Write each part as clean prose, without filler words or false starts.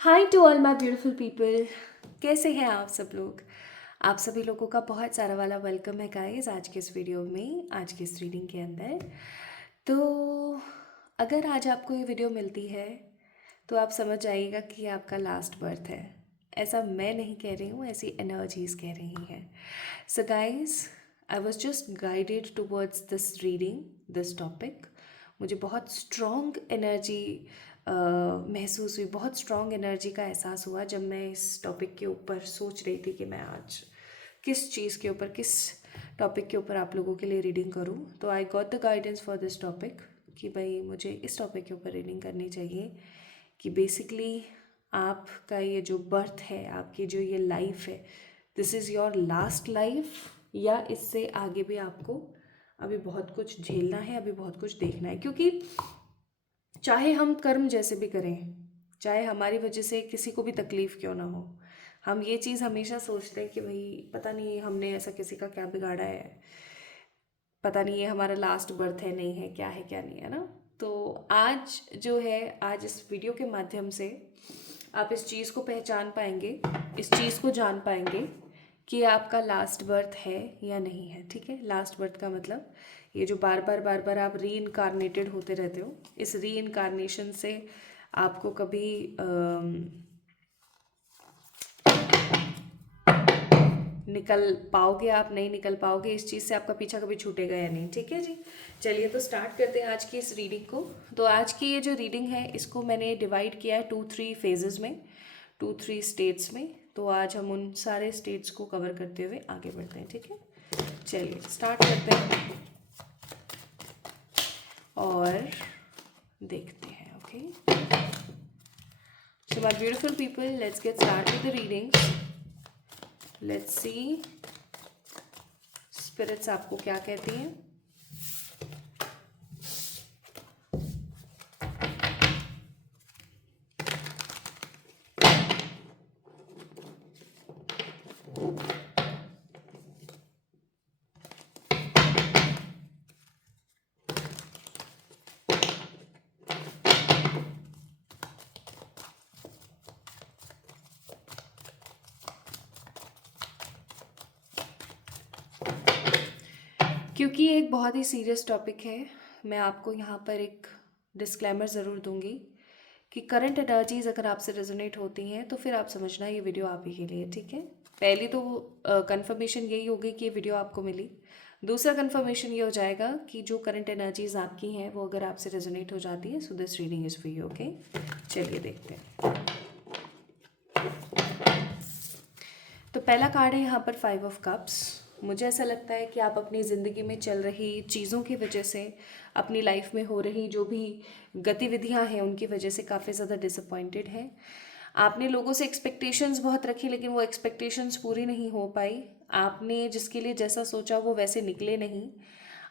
Hi to all my beautiful people. कैसे हैं आप सब लोग। आप सभी लोगों का बहुत सारा वाला वेलकम है गाइस आज के इस वीडियो में, आज की इस रीडिंग के अंदर। तो अगर आज आपको ये वीडियो मिलती है तो आप समझ जाइएगा कि ये आपका लास्ट बर्थ है। ऐसा मैं नहीं कह रही हूँ, ऐसी एनर्जीज कह रही हैं। So guys, I was just guided towards this reading, this topic. मुझे बहुत स्ट्रॉन्ग एनर्जी महसूस हुई, बहुत स्ट्रॉन्ग एनर्जी का एहसास हुआ जब मैं इस टॉपिक के ऊपर सोच रही थी कि मैं आज किस चीज़ के ऊपर, किस टॉपिक के ऊपर आप लोगों के लिए रीडिंग करूं। तो I got the guidance for this topic कि भाई मुझे इस टॉपिक के ऊपर रीडिंग करनी चाहिए कि बेसिकली आपका ये जो बर्थ है, आपकी जो ये लाइफ है, this is your last life, या इससे आगे भी आपको अभी बहुत कुछ झेलना है, अभी बहुत कुछ देखना है। क्योंकि चाहे हम कर्म जैसे भी करें, चाहे हमारी वजह से किसी को भी तकलीफ़ क्यों ना हो, हम ये चीज़ हमेशा सोचते हैं कि भाई पता नहीं हमने ऐसा किसी का क्या बिगाड़ा है, पता नहीं ये हमारा लास्ट बर्थ है, नहीं है, क्या है क्या नहीं है ना। तो आज जो है, आज इस वीडियो के माध्यम से आप इस चीज़ को पहचान पाएंगे, इस चीज़ को जान पाएंगे कि आपका लास्ट बर्थ है या नहीं है। ठीक है, लास्ट बर्थ का मतलब ये जो बार बार आप री इनकारनेटेड होते रहते हो, इस री इनकारनेशन से आपको कभी निकल पाओगे, आप नहीं निकल पाओगे, इस चीज़ से आपका पीछा कभी छूटेगा या नहीं। ठीक है जी, चलिए तो स्टार्ट करते हैं आज की इस रीडिंग को। तो आज की ये जो रीडिंग है इसको मैंने डिवाइड किया है 2-3 फेजेस में, 2-3 स्टेट्स में। तो आज हम उन सारे स्टेट्स को कवर करते हुए आगे बढ़ते हैं। ठीक है, चलिए स्टार्ट करते हैं और देखते हैं। Okay, so my beautiful people, let's get start with the reading. Let's see spirits आपको क्या कहती हैं। क्योंकि ये एक बहुत ही सीरियस टॉपिक है, मैं आपको यहाँ पर एक डिस्क्लेमर ज़रूर दूंगी कि करंट एनर्जीज अगर आपसे रेजोनेट होती हैं तो फिर आप समझना ये वीडियो आप ही के लिए। ठीक है, पहली तो कंफर्मेशन यही होगी कि ये वीडियो आपको मिली। दूसरा कंफर्मेशन ये हो जाएगा कि जो करंट एनर्जीज आपकी हैं वो अगर आपसे रेजोनेट हो जाती है, so this reading is for you. Okay, चलिए देखते हैं। तो पहला कार्ड है यहाँ पर 5 ऑफ कप्स। मुझे ऐसा लगता है कि आप अपनी ज़िंदगी में चल रही चीज़ों की वजह से, अपनी लाइफ में हो रही जो भी गतिविधियाँ हैं उनकी वजह से काफ़ी ज़्यादा डिसअपॉइंटेड हैं। आपने लोगों से एक्सपेक्टेशंस बहुत रखी लेकिन वो एक्सपेक्टेशंस पूरी नहीं हो पाई। आपने जिसके लिए जैसा सोचा वो वैसे निकले नहीं।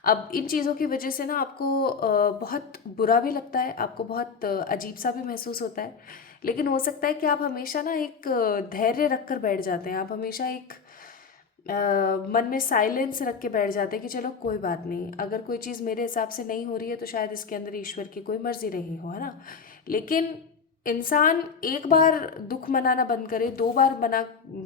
अब इन चीज़ों की वजह से ना आपको बहुत बुरा भी लगता है, आपको बहुत अजीब सा भी महसूस होता है। लेकिन हो सकता है कि आप हमेशा ना एक धैर्य रख कर बैठ जाते हैं, आप हमेशा एक मन में साइलेंस रख के बैठ जाते हैं कि चलो कोई बात नहीं, अगर कोई चीज़ मेरे हिसाब से नहीं हो रही है तो शायद इसके अंदर ईश्वर की कोई मर्जी नहीं हो, है ना। लेकिन इंसान एक बार दुख मनाना बंद करे, 2 बार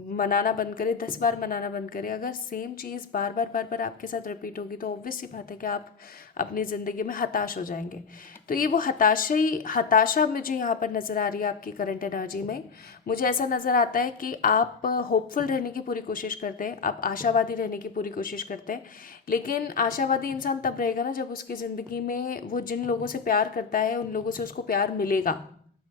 मनाना बंद करे, 10 बार मनाना बंद करे, अगर सेम चीज़ बार बार आपके साथ रिपीट होगी तो ऑब्वियस सी बात है कि आप अपनी ज़िंदगी में हताश हो जाएंगे। तो ये वो हताशा मुझे यहाँ पर नज़र आ रही है आपकी करंट एनर्जी में। मुझे ऐसा नज़र आता है कि आप होपफुल रहने की पूरी कोशिश करते हैं, आप आशावादी रहने की पूरी कोशिश करते हैं। लेकिन आशावादी इंसान तब रहेगा ना जब उसकी ज़िंदगी में वो जिन लोगों से प्यार करता है उन लोगों से उसको प्यार मिलेगा।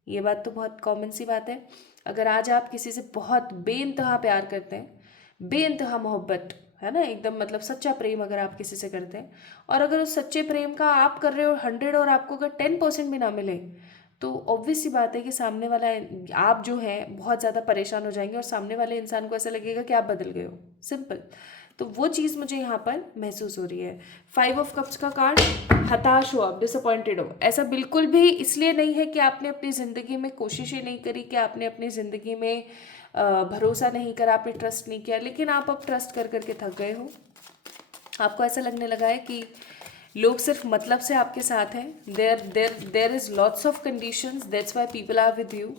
ये बात तो बहुत कॉमन सी बात है। अगर आज आप किसी से बहुत बेइंतहा प्यार करते हैं, बेइंतहा मोहब्बत, है ना, एकदम मतलब सच्चा प्रेम अगर आप किसी से करते हैं, और अगर उस सच्चे प्रेम का आप कर रहे हो 100 और आपको अगर 10% भी ना मिले, तो ऑब्वियस सी बात है कि सामने वाला, आप जो है बहुत ज़्यादा परेशान हो जाएंगे और सामने वाले इंसान को ऐसा लगेगा कि आप बदल गए हो, सिंपल। तो वो चीज़ मुझे यहाँ पर महसूस हो रही है। 5 ऑफ कप्स का कार्ड, हताश हो आप, डिसअपॉइंटेड हो, ऐसा बिल्कुल भी इसलिए नहीं है कि आपने अपनी ज़िंदगी में कोशिश ही नहीं करी, कि आपने अपनी ज़िंदगी में भरोसा नहीं करा, आपने ट्रस्ट नहीं किया, लेकिन आप अब ट्रस्ट कर करके थक गए हो। आपको ऐसा लगने लगा है कि लोग सिर्फ मतलब से आपके साथ हैं, there is lots of conditions, that's why people are with you.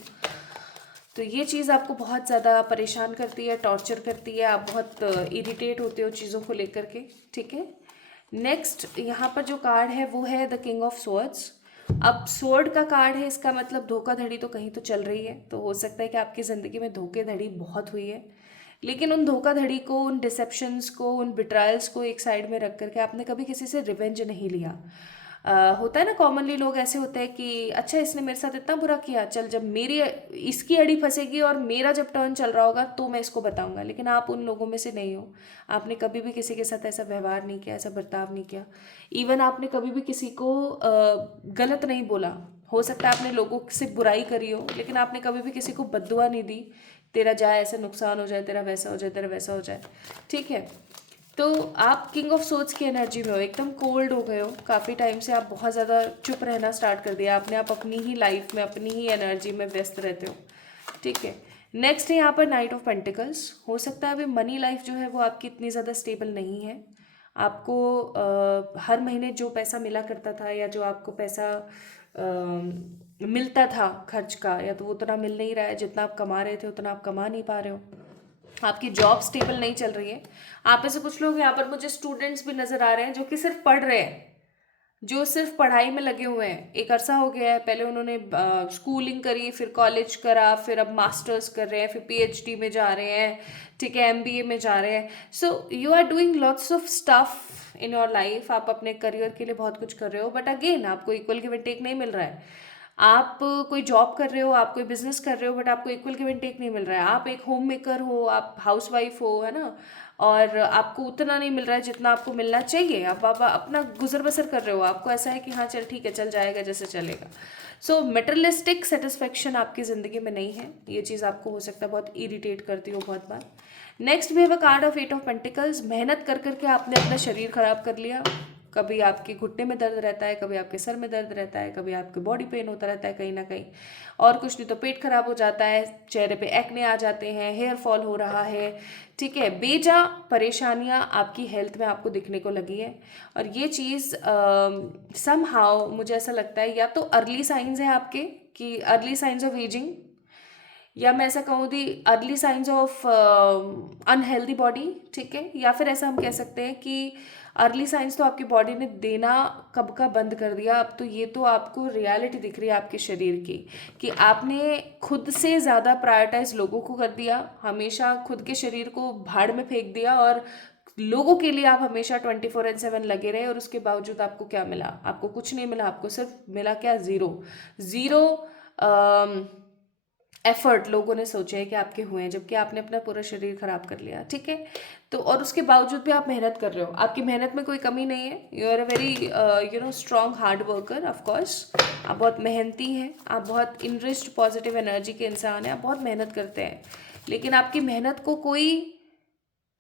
तो ये चीज़ आपको बहुत ज़्यादा परेशान करती है, टॉर्चर करती है, आप बहुत इरिटेट होते हो चीज़ों को लेकर के, ठीक है। नेक्स्ट यहाँ पर जो कार्ड है वो है द किंग ऑफ स्वॉर्ड्स। अब स्वॉर्ड का कार्ड है, इसका मतलब धोखाधड़ी तो कहीं तो चल रही है, तो हो सकता है कि आपकी ज़िंदगी में धोखाधड़ी बहुत हुई है, लेकिन उन धोखाधड़ी को, उन डिसेप्शंस को, उन बिट्रायल्स को एक साइड में रख करके आपने कभी किसी से रिवेंज नहीं लिया। होता है ना, कॉमनली लोग ऐसे होते हैं कि अच्छा इसने मेरे साथ इतना बुरा किया, चल जब मेरी इसकी अड़ी फंसेगी और मेरा जब टर्न चल रहा होगा तो मैं इसको बताऊंगा। लेकिन आप उन लोगों में से नहीं हो। आपने कभी भी किसी के साथ ऐसा व्यवहार नहीं किया, ऐसा बर्ताव नहीं किया। इवन आपने कभी भी किसी को गलत नहीं बोला। हो सकता है आपने लोगों से बुराई करी हो, लेकिन आपने कभी भी किसी को बद्दुआ नहीं दी, तेरा जाए ऐसा नुकसान हो जाए, तेरा वैसा हो जाए, तेरा वैसा हो जाए, ठीक है। तो आप किंग ऑफ सोर्ड्स की एनर्जी में हो, एकदम कोल्ड हो गए हो काफ़ी टाइम से, आप बहुत ज़्यादा चुप रहना स्टार्ट कर दिया आपने, आप अपनी ही लाइफ में, अपनी ही एनर्जी में व्यस्त रहते हो, ठीक है। नेक्स्ट है यहाँ पर नाइट ऑफ पेंटिकल्स। हो सकता है अभी मनी लाइफ जो है वो आपकी इतनी ज़्यादा स्टेबल नहीं है। आपको हर महीने जो पैसा मिला करता था, या जो आपको पैसा मिलता था खर्च का, या तो वो उतना मिल नहीं रहा है, जितना आप कमा रहे थे उतना आप कमा नहीं पा रहे हो। आपकी जॉब स्टेबल नहीं चल रही है। आप में से कुछ लोग यहाँ पर मुझे स्टूडेंट्स भी नजर आ रहे हैं जो कि सिर्फ पढ़ रहे हैं, जो सिर्फ पढ़ाई में लगे हुए हैं। एक अरसा हो गया है, पहले उन्होंने स्कूलिंग करी, फिर कॉलेज करा, फिर अब मास्टर्स कर रहे हैं, फिर पीएचडी में जा रहे हैं, ठीक है, एमबीए में जा रहे हैं। So you are doing lots of stuff in your life. आप अपने करियर के लिए बहुत कुछ कर रहे हो, बट अगेन आपको इक्वल गिव एंड टेक नहीं मिल रहा है। आप कोई जॉब कर रहे हो, आप कोई बिजनेस कर रहे हो, बट आपको इक्वल गिव एंड टेक नहीं मिल रहा है। आप एक होम मेकर हो, आप हाउस वाइफ हो, है ना, और आपको उतना नहीं मिल रहा है जितना आपको मिलना चाहिए। आप अपना गुजर बसर कर रहे हो, आपको ऐसा है कि हाँ चल ठीक है, चल जाएगा जैसे चलेगा। सो मेटेरियलिस्टिक सेटिस्फेक्शन आपकी ज़िंदगी में नहीं है। ये चीज़ आपको हो सकता है बहुत इरिटेट करती हो बहुत बार। नेक्स्ट भी है card of eight of pentacles. मेहनत कर करके आपने अपना शरीर खराब कर लिया। कभी आपके घुटने में दर्द रहता है, कभी आपके सर में दर्द रहता है, कभी आपके बॉडी पेन होता रहता है कहीं ना कहीं, और कुछ नहीं तो पेट खराब हो जाता है, चेहरे पे एक्ने आ जाते हैं, हेयर फॉल हो रहा है, ठीक है। बेजा परेशानियां आपकी हेल्थ में आपको दिखने को लगी है। और ये चीज़ समहाउ मुझे ऐसा लगता है या तो अर्ली साइंस है आपके, कि अर्ली साइंस ऑफ एजिंग, या मैं ऐसा कहूँ दी early signs of unhealthy body, ठीक है। या फिर ऐसा हम कह सकते हैं कि अर्ली साइंस तो आपकी बॉडी ने देना कब का बंद कर दिया, अब तो ये तो आपको रियलिटी दिख रही है आपके शरीर की, कि आपने खुद से ज़्यादा प्रायोरिटाइज लोगों को कर दिया, हमेशा खुद के शरीर को भाड़ में फेंक दिया, और लोगों के लिए आप हमेशा 24/7 लगे रहे, और उसके बावजूद आपको क्या मिला? आपको कुछ नहीं मिला। आपको सिर्फ मिला क्या? ज़ीरो। ज़ीरो एफर्ट लोगों ने सोचे हैं कि आपके हुए हैं, जबकि आपने अपना पूरा शरीर खराब कर लिया, ठीक है। तो और उसके बावजूद भी आप मेहनत कर रहे हो, आपकी मेहनत में कोई कमी नहीं है। You are a very strong hard worker, of course आप बहुत मेहनती हैं, आप बहुत इनरिच्ड पॉजिटिव एनर्जी के इंसान हैं, आप बहुत मेहनत करते हैं, लेकिन आपकी मेहनत को कोई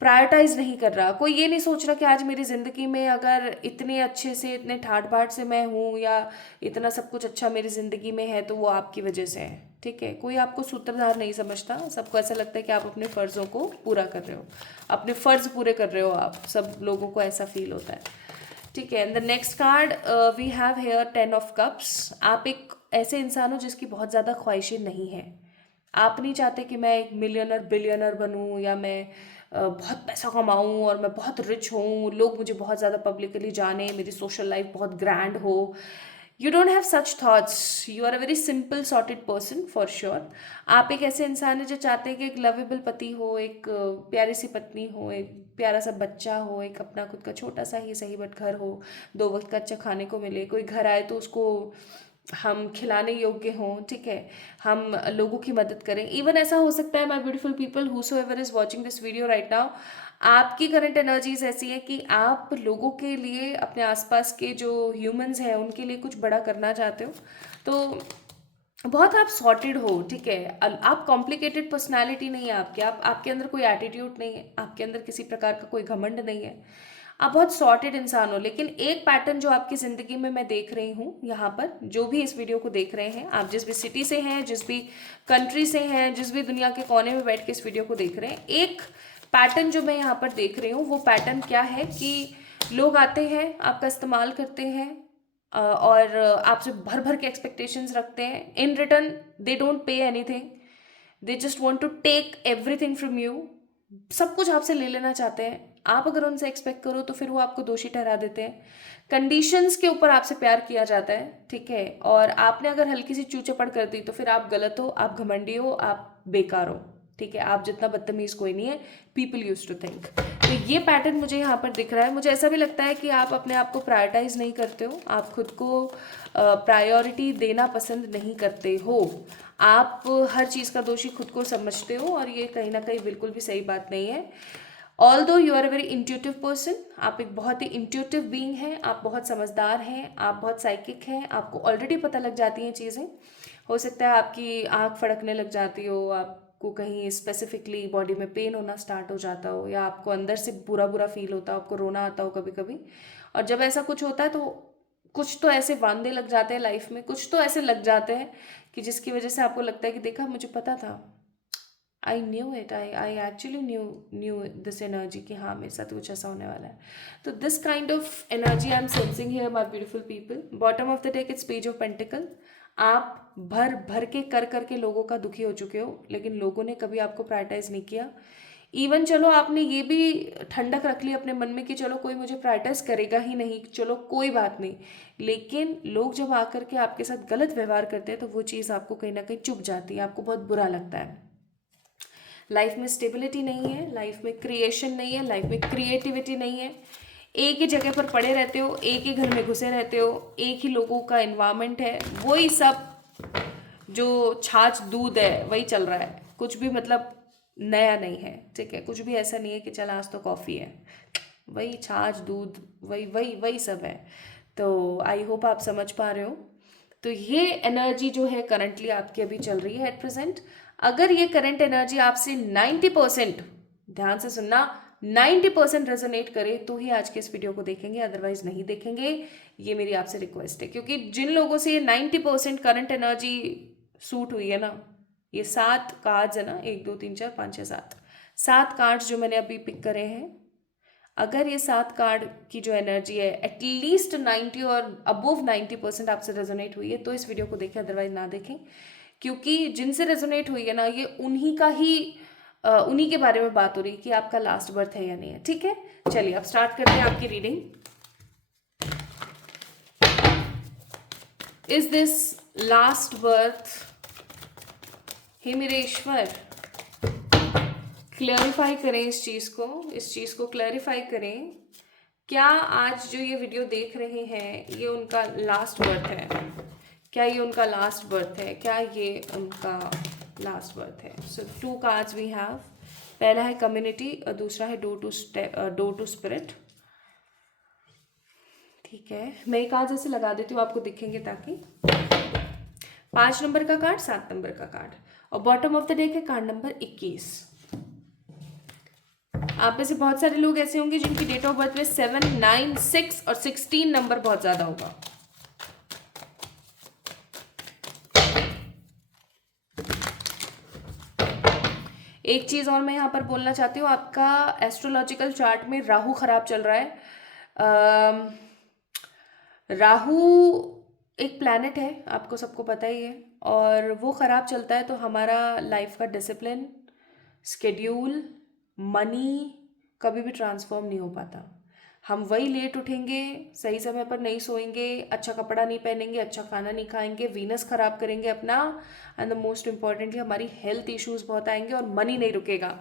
प्रायोरिटाइज नहीं कर रहा। कोई ये नहीं सोच रहा कि आज मेरी ज़िंदगी में अगर इतने अच्छे से, इतने ठाट बाट से मैं हूँ, या इतना सब कुछ अच्छा मेरी ज़िंदगी में है, तो वो आपकी वजह से है, ठीक है। कोई आपको सूत्रधार नहीं समझता। सबको ऐसा लगता है कि आप अपने फ़र्ज़ों को पूरा कर रहे हो, अपने फ़र्ज़ पूरे कर रहे हो आप। सब लोगों को ऐसा फील होता है, ठीक है। And the next card we have here 10 of cups. आप एक ऐसे इंसान हो जिसकी बहुत ज़्यादा ख्वाहिशें नहीं है। आप नहीं चाहते कि मैं एक मिलियनर बिलियनर बनूं, या मैं बहुत पैसा कमाऊं और मैं बहुत रिच हूं, लोग मुझे बहुत ज़्यादा पब्लिकली जाने, मेरी सोशल लाइफ बहुत ग्रैंड हो। You don't have such thoughts. You are a very simple sorted person for sure. आप एक ऐसे इंसान हैं जो चाहते हैं कि एक लवेबल पति हो, एक प्यारी सी पत्नी हो, एक प्यारा सा बच्चा हो, एक अपना खुद का छोटा सा ही सही बट घर हो, 2 वक्त का अच्छा खाने को मिले, कोई घर आए तो उसको हम खिलाने योग्य हों, ठीक है, हम लोगों की मदद करें। इवन ऐसा हो सकता है, my beautiful people whosoever is watching this video right now, आपकी करंट एनर्जीज ऐसी है कि आप लोगों के लिए, अपने आसपास के जो ह्यूमंस हैं उनके लिए कुछ बड़ा करना चाहते हो। तो बहुत आप सॉर्टेड हो, ठीक है। आप कॉम्प्लिकेटेड पर्सनालिटी नहीं है आपके, आपके अंदर कोई एटीट्यूड नहीं है, आपके अंदर किसी प्रकार का कोई घमंड नहीं है, आप बहुत सॉर्टेड इंसान हो। लेकिन एक पैटर्न जो आपकी ज़िंदगी में मैं देख रही हूँ यहाँ पर, जो भी इस वीडियो को देख रहे हैं, आप जिस भी सिटी से हैं, जिस भी कंट्री से हैं, जिस भी दुनिया के कोने में बैठ के इस वीडियो को देख रहे हैं, एक पैटर्न जो मैं यहाँ पर देख रही हूँ, वो पैटर्न क्या है कि लोग आते हैं, आपका इस्तेमाल करते हैं, और आपसे भर भर के एक्सपेक्टेशंस रखते हैं। In return they don't pay anything. They just want to take everything from you, सब कुछ आपसे ले लेना चाहते हैं। आप अगर उनसे एक्सपेक्ट करो तो फिर वो आपको दोषी ठहरा देते हैं। कंडीशंस के ऊपर आपसे प्यार किया जाता है, ठीक है, और आपने अगर हल्की सी चूचपड़ कर दी तो फिर आप गलत हो, आप घमंडी हो, आप बेकार हो, ठीक है, आप जितना बदतमीज कोई नहीं है, पीपल यूज टू थिंक। तो ये पैटर्न मुझे यहाँ पर दिख रहा है। मुझे ऐसा भी लगता है कि आप अपने आप को प्रायोरिटाइज नहीं करते हो, आप खुद को प्रायोरिटी देना पसंद नहीं करते हो, आप हर चीज़ का दोषी खुद को समझते हो, और ये कहीं ना कहीं बिल्कुल भी सही बात नहीं है। Although you are a very intuitive person, आप एक बहुत ही इंट्यूटिव बीइंग हैं, आप बहुत समझदार हैं, आप बहुत साइकिक हैं, आपको ऑलरेडी पता लग जाती हैं चीज़ें। हो सकता है आपकी आँख फड़कने लग जाती हो, आपको कहीं स्पेसिफिकली बॉडी में पेन होना स्टार्ट हो जाता हो, या आपको अंदर से बुरा बुरा फील होता हो, आपको रोना आता हो कभी कभी। और जब ऐसा कुछ होता है तो कुछ तो ऐसे वांदे लग जाते हैं लाइफ में, कुछ तो ऐसे लग जाते हैं कि जिसकी वजह से आपको लगता है कि देखा, मुझे पता था, I knew it, I actually new this energy कि हाँ मेरे साथ कुछ ऐसा होने वाला है। तो this kind of energy I am sensing here my beautiful people. Bottom of the deck it's page of pentacle. आप भर भर के कर करके लोगों का दुखी हो चुके हो, लेकिन लोगों ने कभी आपको प्रायोरिटाइज नहीं किया। इवन चलो आपने ये भी ठंडक रख ली अपने मन में कि चलो कोई मुझे प्रायोरिटाइज करेगा ही नहीं, चलो कोई बात नहीं, लेकिन लोग जब आकर के आपके साथ गलत व्यवहार करते हैं तो वो चीज़ आपको कहीं ना कहीं चुभ जाती है, आपको बहुत बुरा लगता है। लाइफ में स्टेबिलिटी नहीं है, लाइफ में क्रिएशन नहीं है, लाइफ में क्रिएटिविटी नहीं है। एक ही जगह पर पड़े रहते हो, एक ही घर में घुसे रहते हो, एक ही लोगों का इन्वायरमेंट है, वही सब जो छाछ दूध है वही चल रहा है, कुछ भी मतलब नया नहीं है, ठीक है, कुछ भी ऐसा नहीं है कि चल आज तो कॉफ़ी है, वही छाछ दूध, वही वही वही सब है। तो आई होप आप समझ पा रहे हो। तो ये एनर्जी जो है करंटली आपकी अभी चल रही है एट प्रेजेंट। अगर ये करंट एनर्जी आपसे 90%, ध्यान से सुनना, 90% रेजोनेट करे तो ही आज के इस वीडियो को देखेंगे, अदरवाइज नहीं देखेंगे। ये मेरी आपसे रिक्वेस्ट है, क्योंकि जिन लोगों से ये 90% करंट एनर्जी सूट हुई है ना, ये 7 कार्ड्स है ना, 1 2 3 4 5 6 7, 7 कार्ड्स जो मैंने अभी पिक करे हैं, अगर ये 7 कार्ड की जो एनर्जी है एटलीस्ट 90 और अबोव 90% आपसे रेजोनेट हुई है तो इस वीडियो को देखें, अदरवाइज ना देखें। क्योंकि जिनसे रेजोनेट हुई है ना, ये उन्हीं का ही उन्हीं के बारे में बात हो रही है कि आपका लास्ट बर्थ है या नहीं है, ठीक है। चलिए अब स्टार्ट करते हैं आपकी reading. Is this last birth? हे मेरे ईश्वर, क्लैरिफाई करें इस चीज़ को क्लैरिफाई करें। क्या आज जो ये वीडियो देख रहे हैं ये उनका लास्ट बर्थ है? क्या ये उनका लास्ट बर्थ है? क्या ये उनका लास्ट बर्थ है? सो 2 कार्ड्स वी हैव। पहला है कम्युनिटी और दूसरा है डोर टू स्पिरिट, ठीक है। मैं एक कार्ड ऐसे लगा देती हूँ, आपको दिखेंगे ताकि 5 नंबर का कार्ड, 7 नंबर का कार्ड, और बॉटम ऑफ द डेक है कार्ड नंबर 21। आप में से बहुत सारे लोग ऐसे होंगे जिनकी डेट ऑफ बर्थ में 7 9 6 और 16 नंबर बहुत ज्यादा होगा। एक चीज और मैं यहाँ पर बोलना चाहती हूँ, आपका एस्ट्रोलॉजिकल चार्ट में राहु खराब चल रहा है। राहु एक प्लैनेट है, आपको सबको पता ही है, और वो खराब चलता है तो हमारा लाइफ का डिसिप्लिन, स्केड्यूल, मनी कभी भी ट्रांसफॉर्म नहीं हो पाता। हम वही लेट उठेंगे, सही समय पर नहीं सोएंगे, अच्छा कपड़ा नहीं पहनेंगे, अच्छा खाना नहीं खाएंगे, वीनस खराब करेंगे अपना, एंड द मोस्ट इम्पॉर्टेंटली हमारी हेल्थ इश्यूज बहुत आएंगे और मनी नहीं रुकेगा,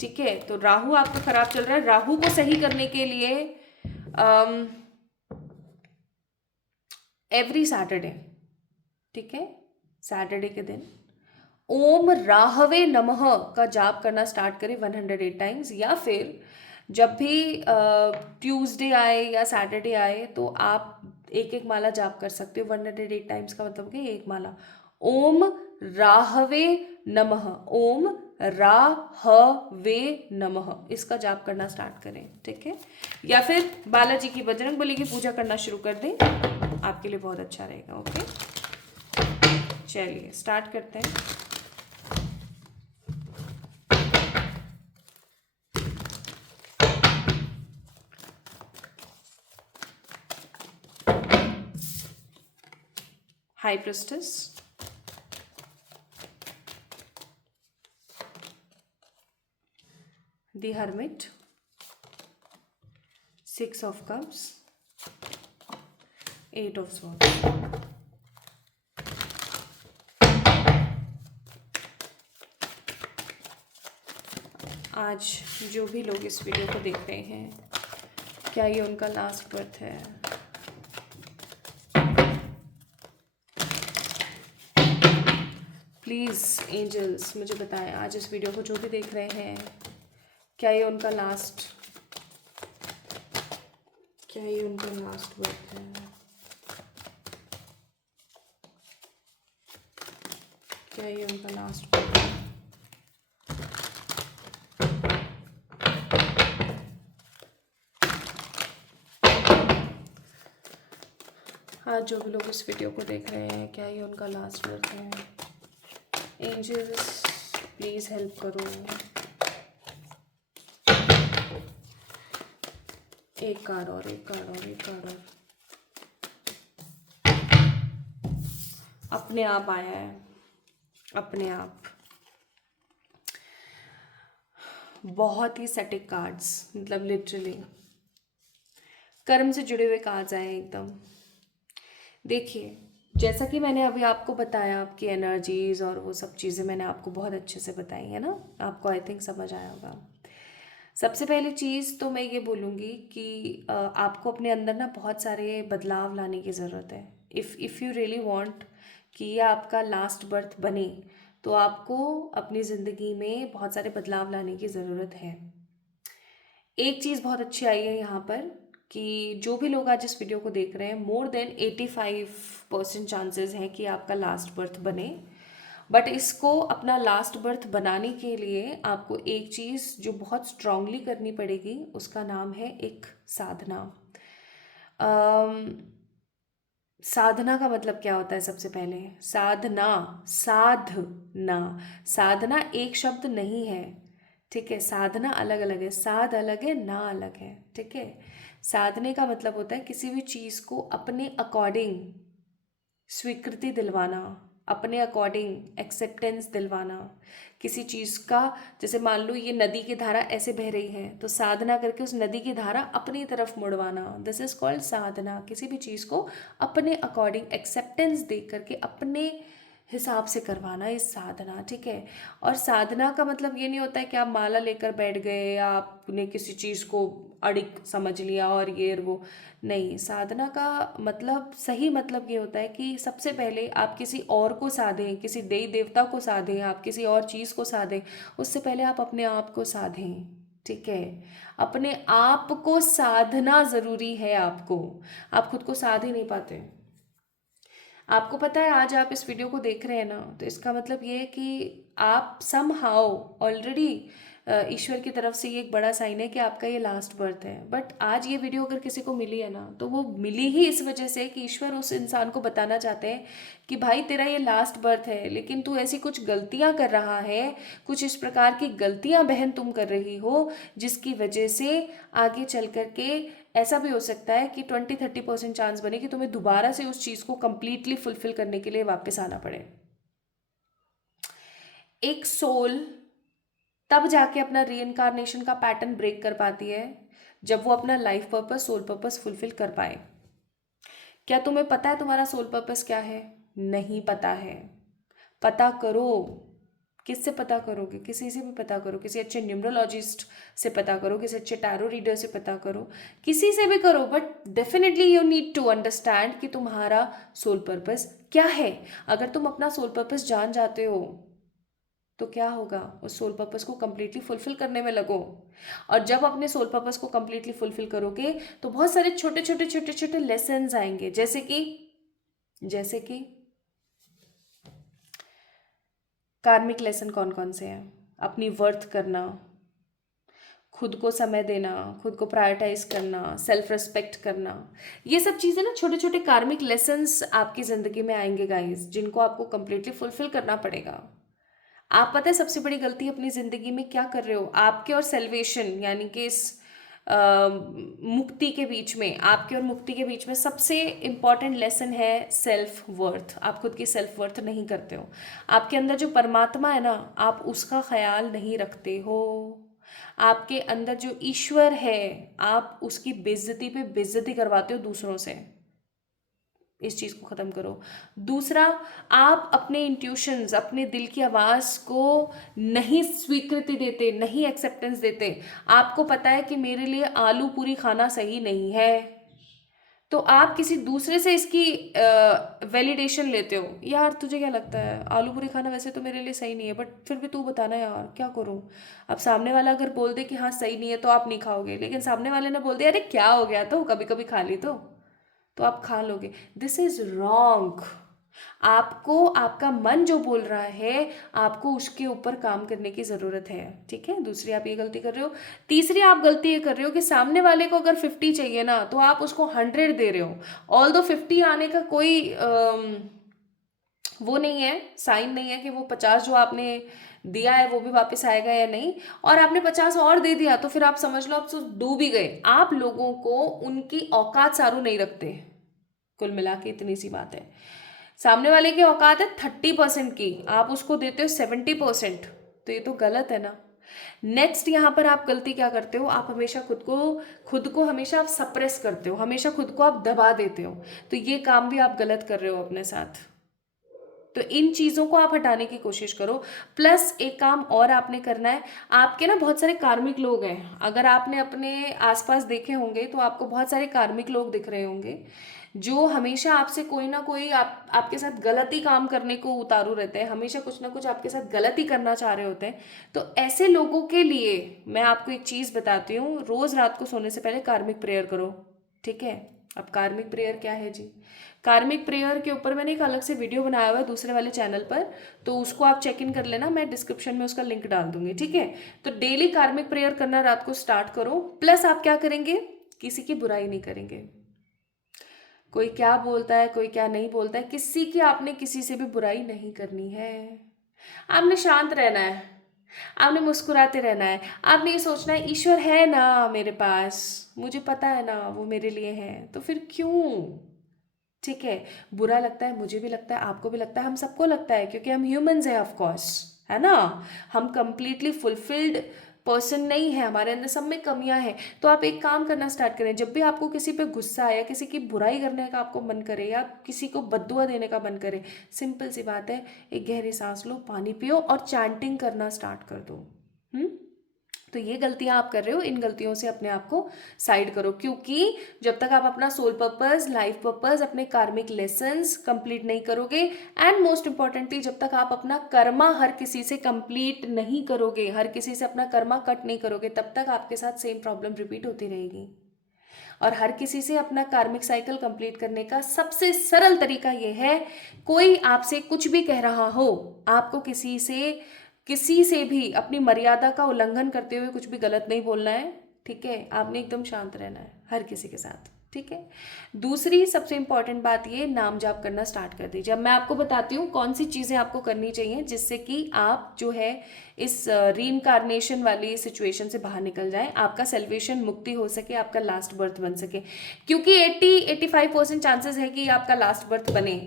ठीक है। तो राहु आपका खराब चल रहा है। राहु को सही करने के लिए एवरी सैटरडे, ठीक है, सैटरडे के दिन ओम राहवे नमः का जाप करना स्टार्ट करें 108 टाइम्स, या फिर जब भी ट्यूसडे आए या सैटरडे आए तो आप एक एक माला जाप कर सकते हो। 108 टाइम्स का मतलब कि एक माला। ओम राहवे नमः, ओम राहवे नमः, इसका जाप करना स्टार्ट करें, ठीक है। या फिर बालाजी की, बजरंगबली की पूजा करना शुरू कर दें, आपके लिए बहुत अच्छा रहेगा। ओके, चलिए स्टार्ट करते हैं। High priestess, the hermit, 6 of cups, 8 of swords। आज जो भी लोग इस वीडियो को देख रहे हैं, क्या ये उनका लास्ट बर्थ है? प्लीज़ एंजल्स मुझे बताएं, आज इस वीडियो को जो भी देख रहे हैं, क्या ये उनका लास्ट बर्थ है? क्या ये उनका लास्ट बर्थ है? आज जो भी लोग इस वीडियो को देख रहे हैं, क्या ये उनका लास्ट बर्थ है? एंजल्स प्लीज़ हेल्प करो। एक कार्ड और। अपने आप आया है, अपने आप। बहुत ही सटीक कार्ड्स, मतलब लिटरली कर्म से जुड़े हुए कार्ड्स आए एकदम। देखिए, जैसा कि मैंने अभी आपको बताया, आपकी एनर्जीज और वो सब चीज़ें मैंने आपको बहुत अच्छे से बताई है ना, आपको आई थिंक समझ आया होगा। सबसे पहली चीज़ तो मैं ये बोलूँगी कि आपको अपने अंदर ना बहुत सारे बदलाव लाने की ज़रूरत है। इफ़ यू रियली वांट कि ये आपका लास्ट बर्थ बने, तो आपको अपनी ज़िंदगी में बहुत सारे बदलाव लाने की ज़रूरत है। एक चीज़ बहुत अच्छी आई है यहाँ पर कि जो भी लोग आज इस वीडियो को देख रहे हैं, मोर देन 85% चांसेस हैं कि आपका लास्ट बर्थ बने। बट इसको अपना लास्ट बर्थ बनाने के लिए आपको एक चीज़ जो बहुत स्ट्रांगली करनी पड़ेगी, उसका नाम है एक साधना। साधना का मतलब क्या होता है? सबसे पहले साधना, साधना एक शब्द नहीं है, ठीक है? साधना अलग अलग है, साध अलग है, ना अलग है, ठीक है? साधने का मतलब होता है किसी भी चीज़ को अपने अकॉर्डिंग स्वीकृति दिलवाना, अपने अकॉर्डिंग एक्सेप्टेंस दिलवाना किसी चीज़ का। जैसे मान लो ये नदी की धारा ऐसे बह रही है, तो साधना करके उस नदी की धारा अपनी तरफ मुड़वाना, दिस इज कॉल्ड साधना। किसी भी चीज़ को अपने अकॉर्डिंग एक्सेप्टेंस दे करके अपने हिसाब से करवाना, इस साधना, ठीक है? और साधना का मतलब ये नहीं होता है कि आप माला लेकर बैठ गए या आपने किसी चीज़ को अड़िग समझ लिया और ये और वो। नहीं, साधना का मतलब, सही मतलब ये होता है कि सबसे पहले आप किसी और को साधें, किसी देवी देवता को साधें, आप किसी और चीज़ को साधें, उससे पहले आप अपने आप को साधें, ठीक है? अपने आप को साधना ज़रूरी है आपको। आप खुद को साध ही नहीं पाते। आपको पता है, आज आप इस वीडियो को देख रहे हैं ना, तो इसका मतलब ये है कि आप सम हाउ ऑलरेडी ईश्वर की तरफ से ये एक बड़ा साइन है कि आपका ये लास्ट बर्थ है। बट आज ये वीडियो अगर किसी को मिली है ना, तो वो मिली ही इस वजह से कि ईश्वर उस इंसान को बताना चाहते हैं कि भाई तेरा ये लास्ट बर्थ है, लेकिन तू ऐसी कुछ गलतियां कर रहा है, कुछ इस प्रकार की गलतियां बहन तुम कर रही हो, जिसकी वजह से आगे चल करके ऐसा भी हो सकता है कि 20-30% चांस बने कि तुम्हें दोबारा से उस चीज़ को कंप्लीटली फुलफिल करने के लिए वापस आना पड़े। एक सोल तब जाके अपना रीइंकारनेशन का पैटर्न ब्रेक कर पाती है जब वो अपना life purpose, soul purpose fulfil कर पाए। क्या तुम्हें पता है तुम्हारा सोल पर्पस क्या है? नहीं पता है। पता करो। किससे पता करोगे? किसी से भी पता करो, किसी अच्छे न्यूमरोलॉजिस्ट से पता करो, किसी अच्छे टैरो रीडर से पता करो, किसी से भी करो, but definitely you need to understand कि तुम्हारा सोल पर्पस क्या है। अगर तुम अपना सोल पर्पस जान जाते हो, तो क्या होगा? उस सोल पर्पस को कंप्लीटली फुलफिल करने में लगो। और जब अपने सोल पर्पस को कंप्लीटली फुलफिल करोगे, तो बहुत सारे छोटे छोटे छोटे छोटे लेसन्स आएंगे, जैसे कि कार्मिक लेसन कौन कौन से हैं? अपनी वर्थ करना, खुद को समय देना, खुद को प्रायोरिटाइज करना, सेल्फ रिस्पेक्ट करना, ये सब चीज़ें ना छोटे छोटे कार्मिक लेसन्स आपकी ज़िंदगी में आएंगे गाइस, जिनको आपको कंप्लीटली फुलफिल करना पड़ेगा। आप पता है सबसे बड़ी गलती अपनी ज़िंदगी में क्या कर रहे हो? आपके और सेल्वेशन, यानी कि इस मुक्ति के बीच में, आपके और मुक्ति के बीच में सबसे इम्पॉर्टेंट लेसन है सेल्फ वर्थ। आप खुद की सेल्फ वर्थ नहीं करते हो। आपके अंदर जो परमात्मा है ना, आप उसका ख्याल नहीं रखते हो। आपके अंदर जो ईश्वर है, आप उसकी बेइज्जती पे बेइज्जती करवाते हो दूसरों से। इस चीज़ को ख़त्म करो। दूसरा, आप अपने इंट्यूशंस, अपने दिल की आवाज़ को नहीं स्वीकृति देते, नहीं एक्सेप्टेंस देते। आपको पता है कि मेरे लिए आलू पूरी खाना सही नहीं है, तो आप किसी दूसरे से इसकी वैलिडेशन लेते हो। यार तुझे क्या लगता है, आलू पूरी खाना वैसे तो मेरे लिए सही नहीं है, बट फिर भी तू बताना यार क्या करूं। अब सामने वाला अगर बोल दे कि हाँ सही नहीं है तो आप नहीं खाओगे, लेकिन सामने वाले ने बोल दिया अरे क्या हो गया, तो कभी कभी खा ली तो आप खा लोगे। This is wrong. आपको आपका मन जो बोल रहा है, आपको उसके ऊपर काम करने की ज़रूरत है, ठीक है। दूसरी आप ये गलती कर रहे हो। तीसरी आप गलती ये कर रहे हो कि सामने वाले को अगर 50 चाहिए ना, तो आप उसको 100 दे रहे हो। ऑल दो 50 आने का कोई वो नहीं है, साइन नहीं है कि वो 50 जो आपने दिया है वो भी वापस आएगा या नहीं। और आपने 50 और दे दिया तो फिर आप समझ लो आप तो डूब ही गए। आप लोगों को उनकी औकात सारू नहीं रखते। कुल मिला के इतनी सी बात है। सामने वाले की औकात है 30% की, आप उसको देते हो 70%, तो ये तो गलत है ना। नेक्स्ट यहाँ पर आप गलती क्या करते हो, आप हमेशा खुद को हमेशा आप सप्रेस करते हो, हमेशा खुद को आप दबा देते हो। तो ये काम भी आप गलत कर रहे हो अपने साथ। तो इन चीज़ों को आप हटाने की कोशिश करो। प्लस एक काम और आपने करना है। आपके ना बहुत सारे कार्मिक लोग हैं, अगर आपने अपने आसपास देखे होंगे तो आपको बहुत सारे कार्मिक लोग दिख रहे होंगे जो हमेशा आपसे कोई ना कोई आपके साथ गलत ही काम करने को उतारू रहते हैं, हमेशा कुछ ना कुछ आपके साथ गलत ही करना चाह रहे होते हैं। तो ऐसे लोगों के लिए मैं आपको एक चीज़ बताती हूँ, रोज़ रात को सोने से पहले कार्मिक प्रेयर करो, ठीक है। अब कार्मिक प्रेयर क्या है जी, कार्मिक प्रेयर के ऊपर मैंने एक अलग से वीडियो बनाया हुआ है दूसरे वाले चैनल पर, तो उसको आप चेक इन कर लेना, मैं डिस्क्रिप्शन में उसका लिंक डाल दूंगी, ठीक है। तो डेली कार्मिक प्रेयर करना रात को स्टार्ट करो। प्लस आप क्या करेंगे, किसी की बुराई नहीं करेंगे। कोई क्या बोलता है, कोई क्या नहीं बोलता है, किसी की आपने किसी से भी बुराई नहीं करनी है। आपने शांत रहना है, आपने मुस्कुराते रहना है, आपने ये सोचना है ईश्वर है ना मेरे पास, मुझे पता है ना वो मेरे लिए है, तो फिर क्यों, ठीक है। बुरा लगता है, मुझे भी लगता है, आपको भी लगता है, हम सबको लगता है, क्योंकि हम ह्यूमंस हैं ऑफ कोर्स, है ना। हम कंप्लीटली फुलफिल्ड पर्सन नहीं है, हमारे अंदर सब में कमियां हैं। तो आप एक काम करना स्टार्ट करें, जब भी आपको किसी पे गुस्सा आए या किसी की बुराई करने का आपको मन करे या किसी को बद्दुआ देने का मन करे, सिंपल सी बात है, एक गहरी सांस लो, पानी पियो और चैंटिंग करना स्टार्ट कर दो। हम्म। तो ये गलतियां आप कर रहे हो, इन गलतियों से अपने आप को साइड करो, क्योंकि जब तक आप अपना सोल पर्पस, लाइफ पर्पस, अपने कार्मिक लेसन्स कंप्लीट नहीं करोगे, एंड मोस्ट इंपॉर्टेंटली जब तक आप अपना कर्मा हर किसी से कंप्लीट नहीं करोगे, हर किसी से अपना कर्मा कट नहीं करोगे, तब तक आपके साथ सेम प्रॉब्लम रिपीट होती रहेगी। और हर किसी से अपना कार्मिक साइकिल कंप्लीट करने का सबसे सरल तरीका यह है, कोई आपसे कुछ भी कह रहा हो, आपको किसी से भी अपनी मर्यादा का उल्लंघन करते हुए कुछ भी गलत नहीं बोलना है, ठीक है। आपने एकदम शांत रहना है हर किसी के साथ, ठीक है। दूसरी सबसे इंपॉर्टेंट बात, ये नाम जाप करना स्टार्ट कर दीजिए। अब मैं आपको बताती हूँ कौन सी चीज़ें आपको करनी चाहिए जिससे कि आप जो है इस रीइंकारनेशन वाली सिचुएशन से बाहर निकल जाए, आपका सेल्वेशन, मुक्ति हो सके, आपका लास्ट बर्थ बन सके। क्योंकि 80-85% चांसेस है कि आपका लास्ट बर्थ बने,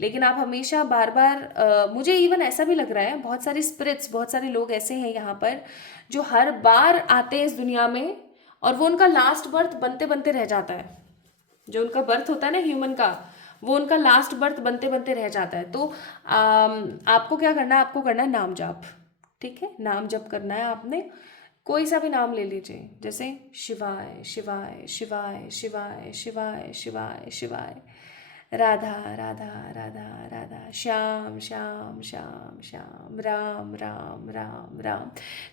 लेकिन आप हमेशा बार बार मुझे इवन ऐसा भी लग रहा है, बहुत सारी स्पिरिट्स, बहुत सारे लोग ऐसे हैं यहाँ पर जो हर बार आते हैं इस दुनिया में और वो उनका लास्ट बर्थ बनते बनते रह जाता है। जो उनका बर्थ होता है ना ह्यूमन का, वो उनका लास्ट बर्थ बनते बनते रह जाता है। तो आपको क्या करना है, आपको करना है नाम जाप, ठीक है। नाम जप करना है आपने, कोई सा भी नाम ले लीजिए, जैसे शिवाय शिवाय शिवाय शिवाय शिवाय शिवाय शिवाय, राधा राधा राधा राधा, श्याम श्याम श्याम श्याम, राम राम राम राम।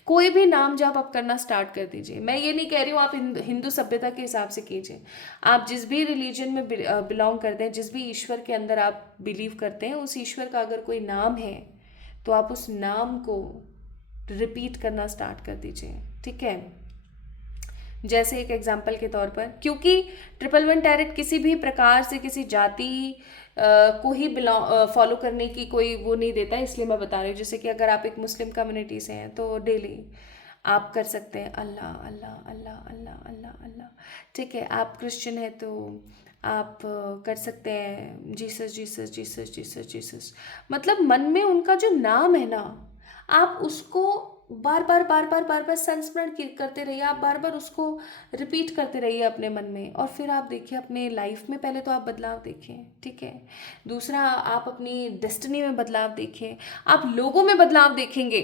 कोई भी नाम जाप आप करना स्टार्ट कर दीजिए। मैं ये नहीं कह रही हूँ आप हिंदू सभ्यता के हिसाब से कीजिए, आप जिस भी रिलीजन में बिलोंग करते हैं, जिस भी ईश्वर के अंदर आप बिलीव करते हैं, उस ईश्वर का अगर कोई नाम है तो आप उस नाम को रिपीट करना स्टार्ट कर दीजिए, ठीक है। जैसे एक एग्जाम्पल के तौर पर, क्योंकि 111 टैरेट किसी भी प्रकार से किसी जाति को ही फॉलो करने की कोई वो नहीं देता है, इसलिए मैं बता रही हूँ। जैसे कि अगर आप एक मुस्लिम कम्युनिटी से हैं तो डेली आप कर सकते हैं अल्लाह अल्लाह अल्लाह अल्लाह अल्लाह अल्लाह, ठीक है। आप क्रिश्चियन हैं तो आप कर सकते हैं Jesus Jesus Jesus Jesus Jesus. मतलब मन में उनका जो नाम है ना, आप उसको बार बार संस्मरण करते रहिए, आप बार बार उसको रिपीट करते रहिए अपने मन में, और फिर आप देखिए अपने लाइफ में पहले तो आप बदलाव देखें, ठीक है। दूसरा, आप अपनी डेस्टिनी में बदलाव देखें, आप लोगों में बदलाव देखेंगे।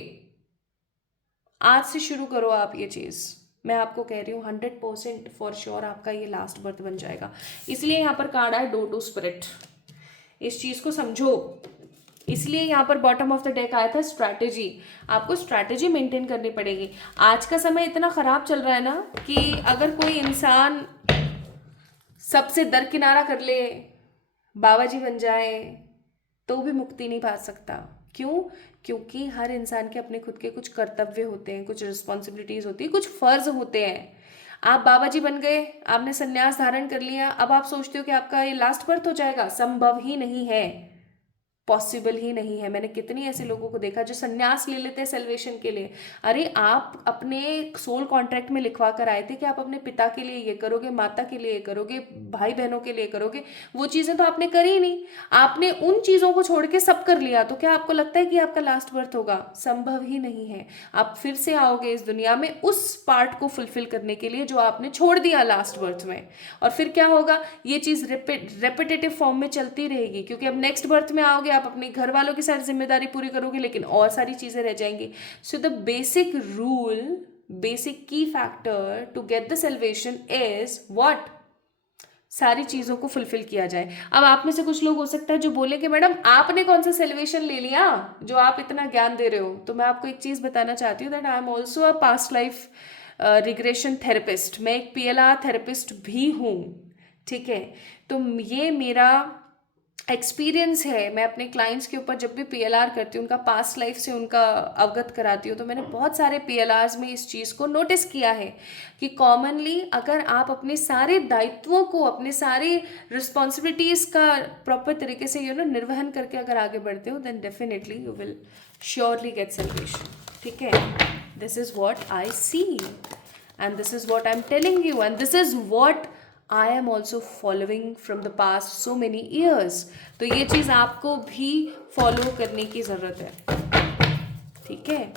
आज से शुरू करो आप ये चीज़, मैं आपको कह रही हूँ 100% फॉर श्योर आपका ये लास्ट बर्थ बन जाएगा। इसलिए यहाँ पर कार्ड है डो टू स्पिरिट, इस चीज़ को समझो। इसलिए यहाँ पर बॉटम ऑफ द डेक आया था स्ट्रैटेजी, आपको स्ट्रैटेजी मेंटेन करनी पड़ेगी। आज का समय इतना खराब चल रहा है ना कि अगर कोई इंसान सबसे दरकिनारा कर ले, बाबा जी बन जाए, तो भी मुक्ति नहीं पा सकता। क्यों? क्योंकि हर इंसान के अपने खुद के कुछ कर्तव्य होते हैं, कुछ रिस्पॉन्सिबिलिटीज होती है, कुछ फर्ज होते हैं। आप बाबा जी बन गए, आपने संन्यास धारण कर लिया, अब आप सोचते हो कि आपका ये लास्ट बर्थ हो जाएगा, संभव ही नहीं है, पॉसिबल ही नहीं है। मैंने कितनी ऐसे लोगों को देखा जो संन्यास ले लेते हैं सेल्वेशन के लिए। अरे आप अपने सोल कॉन्ट्रैक्ट में लिखवा कर आए थे कि आप अपने पिता के लिए ये करोगे, माता के लिए ये करोगे, भाई बहनों के लिए करोगे, वो चीज़ें तो आपने करी ही नहीं। आपने उन चीज़ों को छोड़ के सब कर लिया, तो क्या आपको लगता है कि आपका लास्ट बर्थ होगा? संभव ही नहीं है। आप फिर से आओगे इस दुनिया में उस पार्ट को फुलफिल करने के लिए जो आपने छोड़ दिया लास्ट बर्थ में, और फिर क्या होगा, ये चीज़ रेपिटेटिव फॉर्म में चलती रहेगी, क्योंकि अब नेक्स्ट बर्थ में आओगे, आप अपने घर वालों की सारी जिम्मेदारी पूरी करोगे, लेकिन और सारी चीजें रह जाएंगी। So the basic rule, basic key factor to get the salvation is what? सारी चीजों को फुलफिल किया जाए। अब आप में से कुछ लोग हो सकता है जो बोले कि मैडम आपने कौन सा सेल्वेशन ले लिया जो आप इतना ज्ञान दे रहे हो। तो मैं आपको एक चीज बताना चाहती हूँ that I am also a past life regression therapist. मैं एक PLR थेरेपिस्ट भी हूँ, ठीक है। तो ये मेरा एक्सपीरियंस है। मैं अपने क्लाइंट्स के ऊपर जब भी PLR करती हूँ, उनका पास्ट लाइफ से उनका अवगत कराती हूँ, तो मैंने बहुत सारे PLRs में इस चीज़ को नोटिस किया है कि कॉमनली अगर आप अपने सारे दायित्वों को, अपने सारी रिस्पॉन्सिबिलिटीज़ का प्रॉपर तरीके से निर्वहन करके अगर आगे बढ़ते हो, then definitely you will surely get salvation, ठीक है। This is what I see and this is what I am telling you and this is what I am also following from the past so many years। तो ये चीज़ आपको भी follow करने की ज़रूरत है, ठीक है।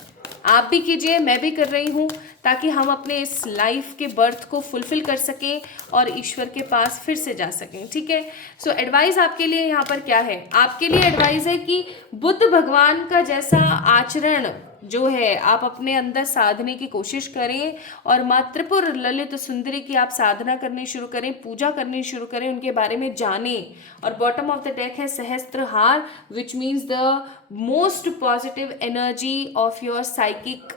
आप भी कीजिए, मैं भी कर रही हूँ, ताकि हम अपने इस लाइफ के बर्थ को फुलफिल कर सकें और ईश्वर के पास फिर से जा सकें, ठीक है। सो एडवाइस आपके लिए यहाँ पर क्या है? आपके लिए एडवाइस है कि बुद्ध भगवान का जैसा आचरण जो है आप अपने अंदर साधने की कोशिश करें, और माँ त्रिपुर ललित सुंदरी की आप साधना करनी शुरू करें, पूजा करनी शुरू करें, उनके बारे में जानें। और बॉटम ऑफ द डेक है सहस्त्रहार, which means the most positive energy of your psychic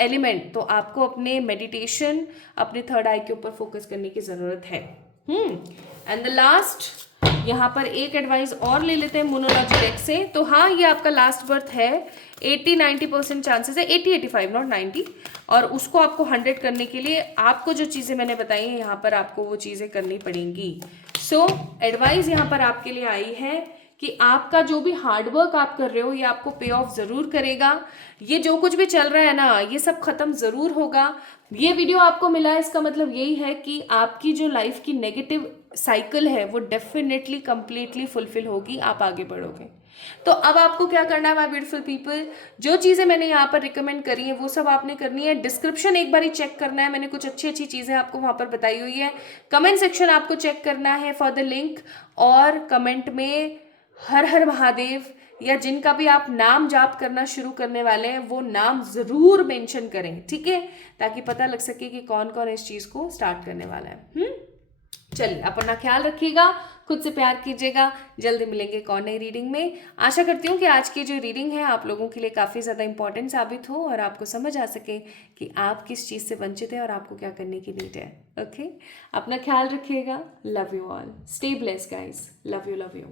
element. तो आपको अपने मेडिटेशन, अपने थर्ड आई के ऊपर फोकस करने की ज़रूरत है। एंड द लास्ट, यहाँ पर एक एडवाइस और ले लेते हैं मोनोलॉजी डेक से। तो हाँ, ये आपका लास्ट बर्थ है, 80-90% चांसेस है, 80-85 नॉट 90, और उसको आपको 100 करने के लिए आपको जो चीज़ें मैंने बताई हैं यहाँ पर आपको वो चीज़ें करनी पड़ेंगी। सो एडवाइस यहाँ पर आपके लिए आई है कि आपका जो भी हार्डवर्क आप कर रहे हो ये आपको पे ऑफ ज़रूर करेगा। ये जो कुछ भी चल रहा है ना, ये सब खत्म ज़रूर होगा। ये वीडियो आपको मिला, इसका मतलब यही है कि आपकी जो लाइफ की नेगेटिव साइकिल है वो डेफिनेटली कंप्लीटली फुलफिल होगी, आप आगे बढ़ोगे। तो अब आपको क्या करना है माय ब्यूटीफुल पीपल, जो चीज़ें मैंने यहाँ पर रिकमेंड करी हैं वो सब आपने करनी है। डिस्क्रिप्शन एक बार ही चेक करना है, मैंने कुछ अच्छी अच्छी चीज़ें आपको वहाँ पर बताई हुई है। कमेंट सेक्शन आपको चेक करना है फॉर द लिंक, और कमेंट में हर हर महादेव या जिनका भी आप नाम जाप करना शुरू करने वाले हैं वो नाम ज़रूर मेंशन करें, ठीक है, ताकि पता लग सके कि कौन कौन इस चीज़ को स्टार्ट करने वाला है। चलिए, अपना ख्याल रखिएगा, खुद से प्यार कीजिएगा। जल्दी मिलेंगे एक और नई रीडिंग में। आशा करती हूँ कि आज की जो रीडिंग है आप लोगों के लिए काफ़ी ज़्यादा इंपॉर्टेंट साबित हो, और आपको समझ आ सके कि आप किस चीज़ से वंचित है और आपको क्या करने की नीड है। ओके, अपना ख्याल रखिएगा। Love you all, stay blessed guys, love you.